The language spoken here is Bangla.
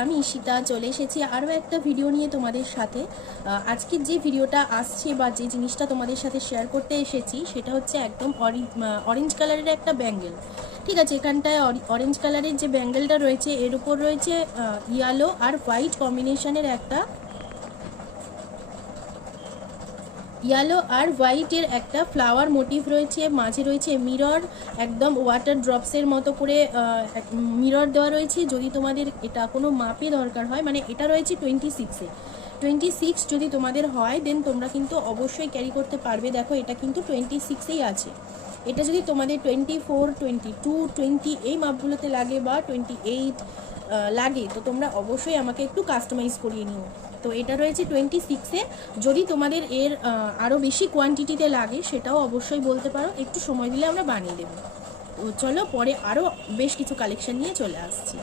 আমি ঈশিতা চলে এসেছি আরও একটা ভিডিও নিয়ে তোমাদের সাথে। আজকের যে ভিডিওটা আসছে বা যে জিনিসটা তোমাদের সাথে শেয়ার করতে এসেছি সেটা হচ্ছে একদম অরেঞ্জ কালারের একটা ব্যাঙ্গেল। ঠিক আছে, এখানটায় অরেঞ্জ কালারের যে ব্যাঙ্গেলটা রয়েছে এর উপর রয়েছে ইয়েলো আর হোয়াইট কম্বিনেশনের একটা ইয়েলো আর হোয়াইটের একটা ফ্লাওয়ার মোটিভ রয়েছে, মাঝে রয়েছে মিরর, একদম ওয়াটার ড্রপসের মতো করে মিরর দেওয়া রয়েছে। যদি তোমাদের এটা কোনো মাপে দরকার হয়, মানে এটা রয়েছে 26 যদি তোমাদের হয় দেন তোমরা কিন্তু অবশ্যই ক্যারি করতে পারবে। দেখো এটা কিন্তু 26এই আছে। এটা যদি তোমাদের 24, 22, 20 এই মাপগুলোতে লাগে বা 28 লাগে তো তোমরা অবশ্যই আমাকে একটু কাস্টমাইজ করিয়ে নিও। তো এটা রয়েছে 26-এ। যদি তোমাদের এর আরও বেশি কোয়ান্টিটিতে লাগে সেটাও অবশ্যই বলতে পারো, একটু সময় দিলে আমরা বানিয়ে দেবো। তো চলো পরে আরও বেশ কিছু কালেকশন নিয়ে চলে আসছি।